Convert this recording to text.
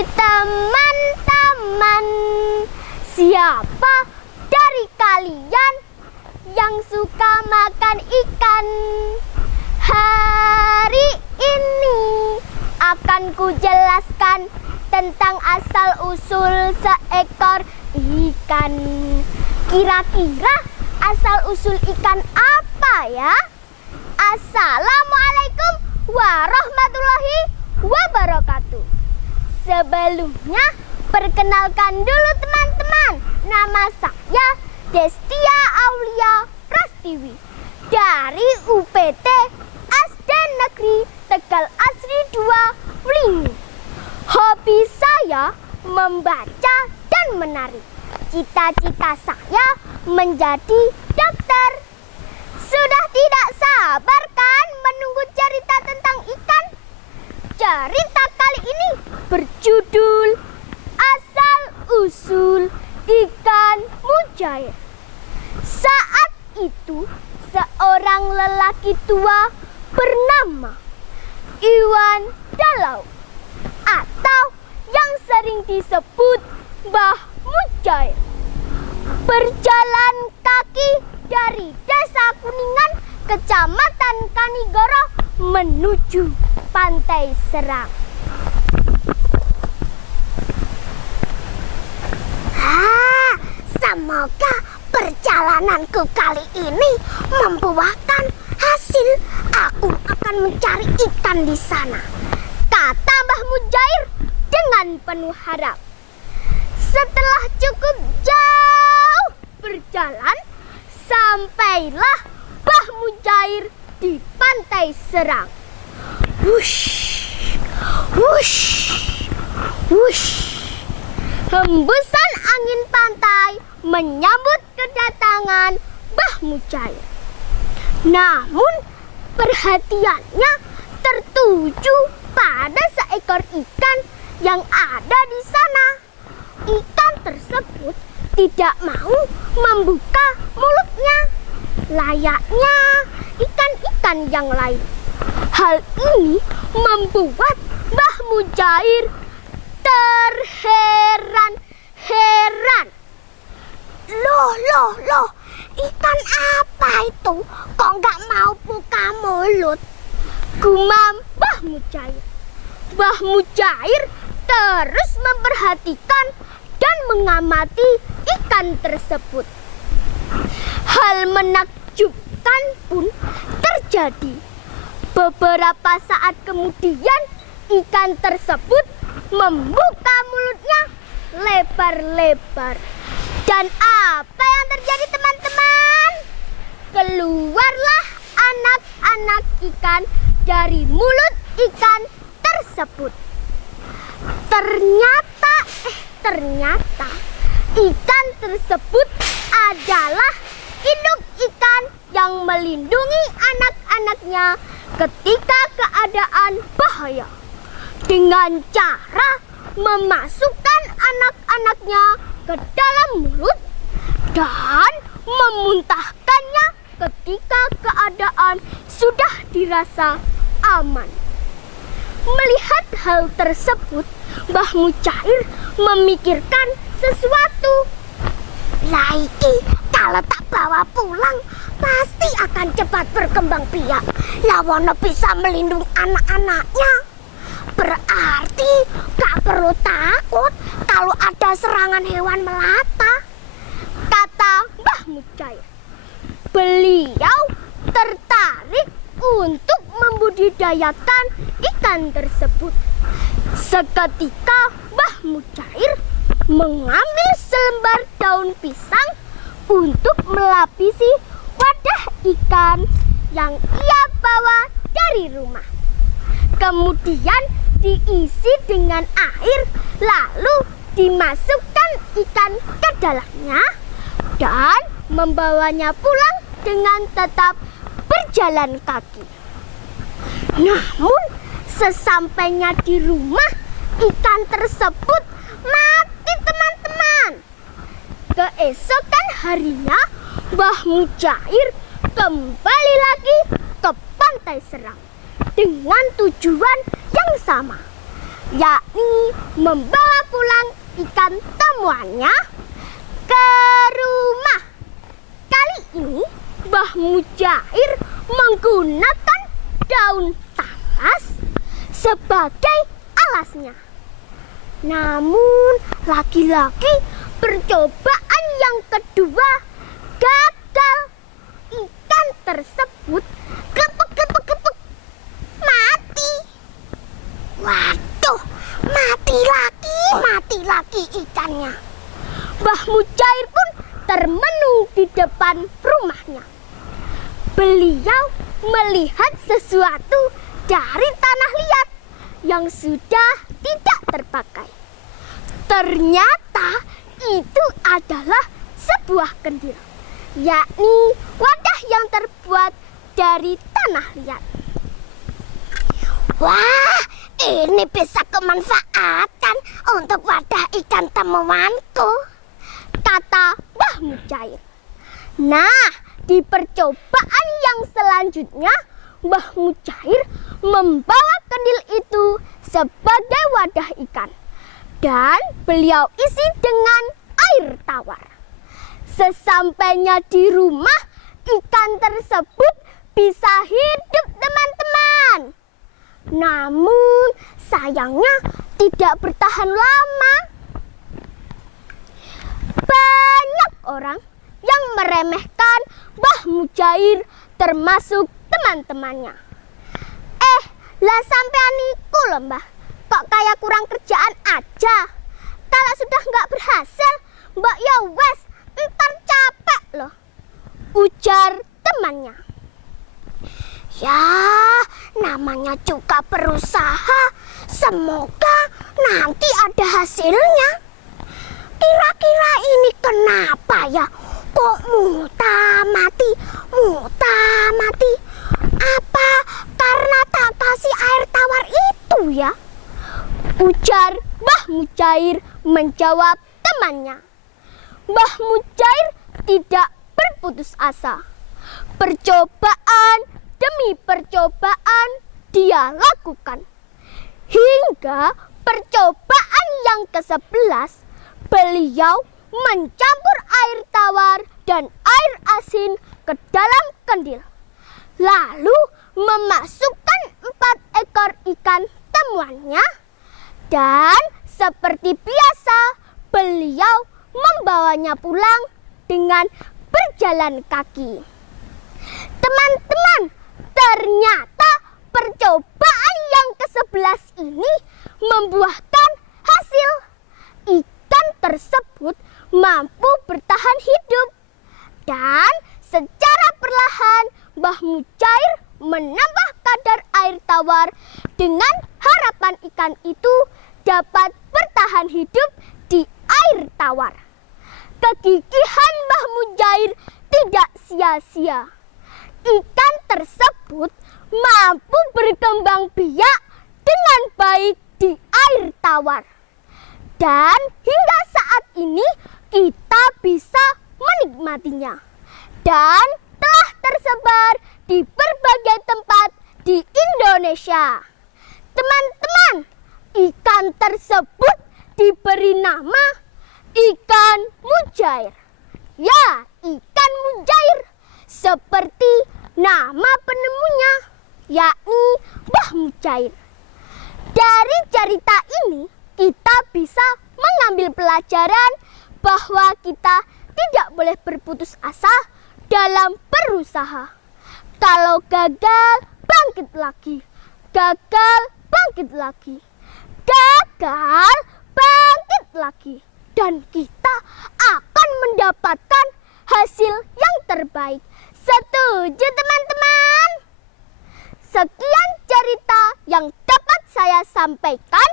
teman-teman, siapa dari kalian yang suka makan ikan? Hari ini akan kujelaskan tentang asal-usul seekor ikan. Kira-kira asal-usul ikan apa ya? Assalamualaikum warahmatullahi wabarakatuh. Sebelumnya, perkenalkan dulu teman-teman. Nama saya Destia Aulia Prastiwi dari UPT SD Negeri Tegal Asri 2 Wlingi. Hobi saya membaca dan menari. Cita-cita saya menjadi dokter. Sudah tidak sabar kan menunggu cerita tentang ikan? Cerita kali ini berjudul Asal-usul ikan mujair. Saat itu seorang lelaki tua bernama Iwan Dalau atau yang sering disebut Mbah Mujair berjalan kaki dari Desa Kuningan, Kecamatan Kanigoro menuju Pantai Serang. Semoga perjalananku kali ini membuahkan hasil. Aku akan mencari ikan di sana, kata Mbah Mujair dengan penuh harap. Setelah cukup jauh berjalan, sampailah Mbah Mujair di Pantai Serang. Wush, wush, wush. Hembusan angin pantai menyambut kedatangan Mbah Mujair. Namun perhatiannya tertuju pada seekor ikan yang ada di sana. Ikan tersebut tidak mau membuka mulutnya layaknya ikan-ikan yang lain. Hal ini membuat Mbah Mujair terheran-heran. Loh, ikan apa itu? Kok nggak mau buka mulut? Gumam Mbah Mujair. Mbah Mujair terus memperhatikan dan mengamati ikan tersebut. Hal menakjubkan pun terjadi. Beberapa saat kemudian, ikan tersebut membuka mulutnya lebar-lebar. Dan apa yang terjadi teman-teman? Keluarlah anak-anak ikan dari mulut ikan tersebut. Ternyata ikan tersebut adalah induk ikan yang melindungi anak-anaknya ketika keadaan bahaya dengan cara memasukkan anak-anaknya ke dalam mulut dan memuntahkannya ketika keadaan sudah dirasa aman. Melihat hal tersebut, Mbah Mujair memikirkan sesuatu. Laiki, kalau tak bawa pulang, pasti akan cepat berkembang biak. Lawono bisa melindungi anak-anaknya. Berarti gak perlu takut kalau ada serangan hewan melata, kata Mbah Mujair. Beliau tertarik untuk membudidayakan ikan tersebut. Seketika Mbah Mujair mengambil selembar daun pisang untuk melapisi wadah ikan yang ia bawa dari rumah. Kemudian diisi dengan air, lalu dimasukkan ikan ke dalamnya dan membawanya pulang dengan tetap berjalan kaki. Namun sesampainya di rumah, ikan tersebut mati teman-teman. Keesokan harinya, Mbah Mujair kembali lagi ke Pantai Serang dengan tujuan yang sama. yakni membawa pulang ikan temuannya ke rumah. Kali ini Mbah Mujair menggunakan daun talas sebagai alasnya. Namun lagi-lagi percobaan yang kedua gagal. Ikan tersebut kepek mati. Waduh, mati lagi ikannya. Mbah Mujair pun termenung di depan rumahnya. Beliau melihat sesuatu dari tanah liat yang sudah tidak terpakai. Ternyata itu adalah sebuah kendil, yakni wadah yang terbuat dari tanah liat. Wah, ini bisa kemanfaatkan untuk wadah ikan temuanku, kata Mbah Mujair. Nah, di percobaan yang selanjutnya, Mbah Mujair membawa kendil itu sebagai wadah ikan dan beliau isi dengan air tawar. Sesampainya di rumah, ikan tersebut bisa hidup, teman-teman. Namun sayangnya tidak bertahan lama. Banyak orang yang meremehkan Mbah Mujair, termasuk teman-temannya. Lah sampean niku lho, Mbah. Kok kayak kurang kerjaan aja. Kalau sudah nggak berhasil, Mbak ya wes, ntar capek loh, ujar temannya. Ya, namanya juga berusaha. Semoga nanti ada hasilnya. Kira-kira ini kenapa ya? Kok muta mati? Apa karena tak kasih air tawar itu ya? Ujar Mbah Mujair menjawab temannya. Mbah Mujair tidak berputus asa. Percobaan demi percobaan dia lakukan. Hingga percobaan yang ke-11, beliau mencampur air tawar dan air asin ke dalam kendil. Lalu memasukkan 4 ekor ikan temuannya. Dan seperti biasa, beliau membawanya pulang dengan berjalan kaki. Teman-teman, ternyata percobaan yang ke-11 ini membuahkan hasil. Ikan tersebut mampu bertahan hidup. Dan secara perlahan Mbah Mujair menambah kadar air tawar dengan harapan ikan itu dapat bertahan hidup di air tawar. Kegigihan Mbah Mujair tidak sia-sia. Ikan tersebut mampu berkembang biak dengan baik di air tawar. Dan hingga saat ini kita bisa menikmatinya. Dan telah tersebar di berbagai tempat di Indonesia. Teman-teman, ikan tersebut diberi nama ikan mujair. Ya, ikan mujair. Seperti nama penemunya, yakni Mbah Mujair. Dari cerita ini, kita bisa mengambil pelajaran bahwa kita tidak boleh berputus asa dalam berusaha. Kalau gagal, bangkit lagi. Gagal, bangkit lagi. Gagal, bangkit lagi. Dan kita akan mendapatkan hasil yang terbaik. Setuju, teman-teman? Sekian cerita yang dapat saya sampaikan.